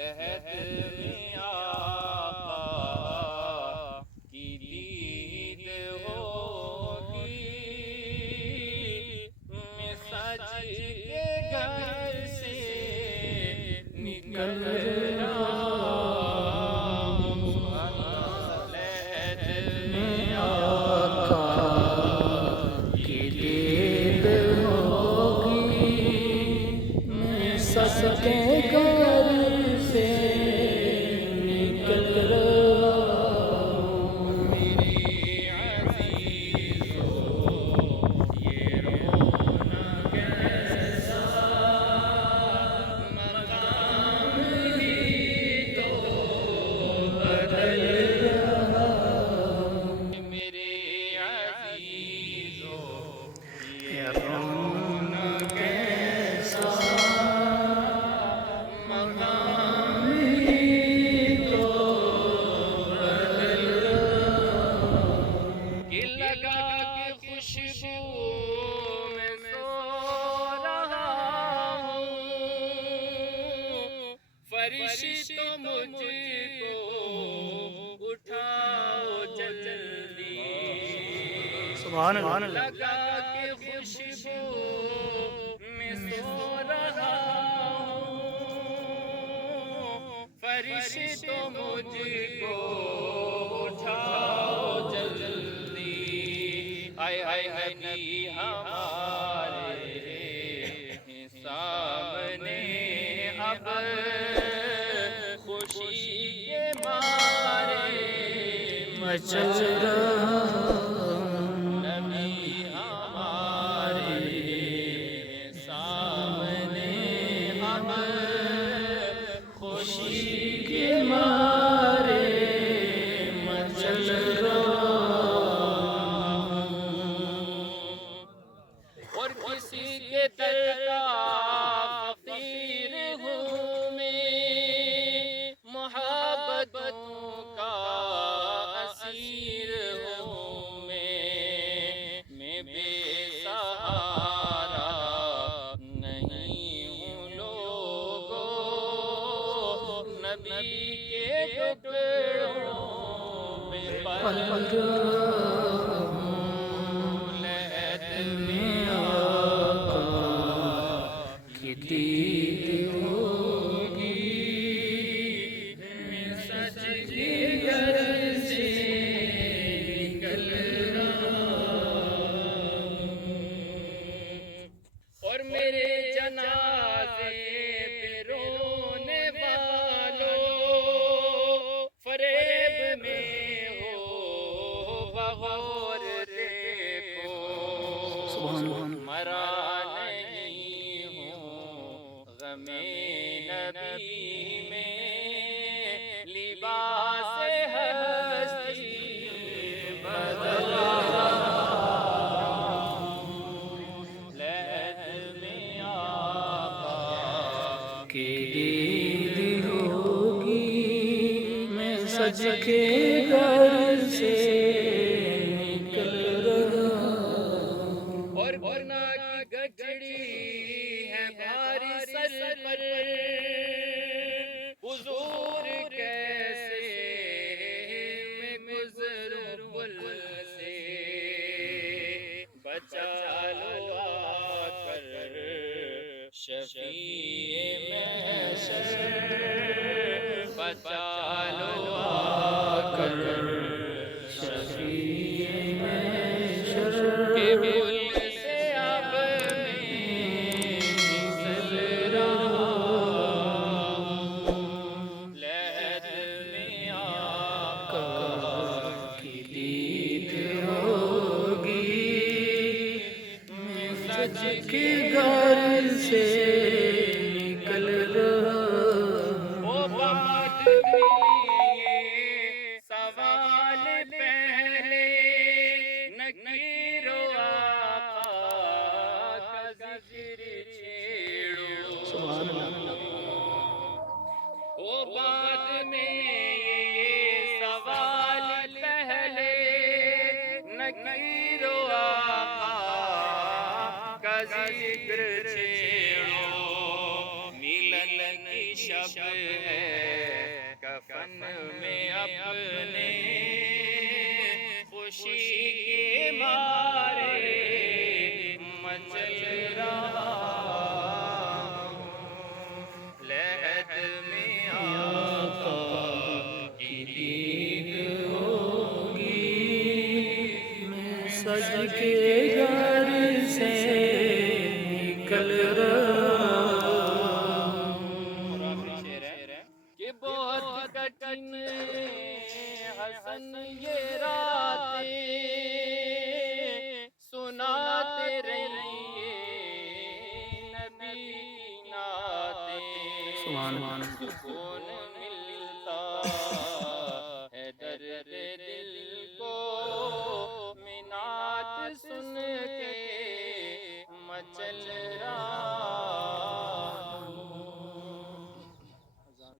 लहद में आका की दीद होगी, मैं सज के घर से निकल रहा हूँ। लहद में आका की दीद होगी, मैं सज के घर से निकल रहा हूँ। मेरे अज़ीज़ों, ये रोना कैसा मकाम ही तो बदल रहा है। मेरे अज़ीज़ों, ये रोना कैसा मकाम ही तो बदल रहा है। कि लगा के खुशबू में सो रहा हूँ, फरिश्तों मुझको उठाओ जल्दी। सुभान अल्लाह। लगा के खुशबू में सो रहा हूँ, फरिश्तों मुझको उठाओ जल्दी। हाय हाय नबी हमारे सामने अब खुशी के मारे मचल रहा। नबी हमारे सामने अब खुशी के मारे मचल रहा। और किसी के दर का फकीर हूँ मैं, मोहब्बतों का असीर हूँ मैं बेसहारा नहीं हूँ लोगों, नबी के टुकड़ों में पल लहद में आका की दीद होगी, मैं सच के घर से निकल रहा हूँ। और मेरे जनाजे पे रोने वालों, फरेब में हो बगौर देखो, मरा नहीं हूँ गमे नबी में, लिबास हस्ती बदल रहा हूँ। लहद में आका की दीद होगी, मैं सज के घर से निकल रहा हूँ। और गुनाह की गठड़ी है भारी सर पर, हुजूर कैसे मैं गुज़रूं पुल से, बचा लो आकर शफ़ीए महशर, बचा लो आकर शफ़ीए महशर, के पुल से अब मैं फिसल रहा हूँ। लहद में आका की दीद होगी, मैं सज के घर से निकल रहा हूँ। ओ बात में ये सवाल पहले, नकीरो आका का जिक्र छेड़ो। सुभान अल्लाह। ओ बाद में ये सवाल पहले, नकीरो आका का जिक्र छेड़ो। मिलन की शब है में अपने खुशी के मारे मचल रहा लहद में आका की दीद होगी मैं सज के घर से निकल कि बहुत कठिन हसन ये रातें सुनाते रहिए नबी की नातें सुकून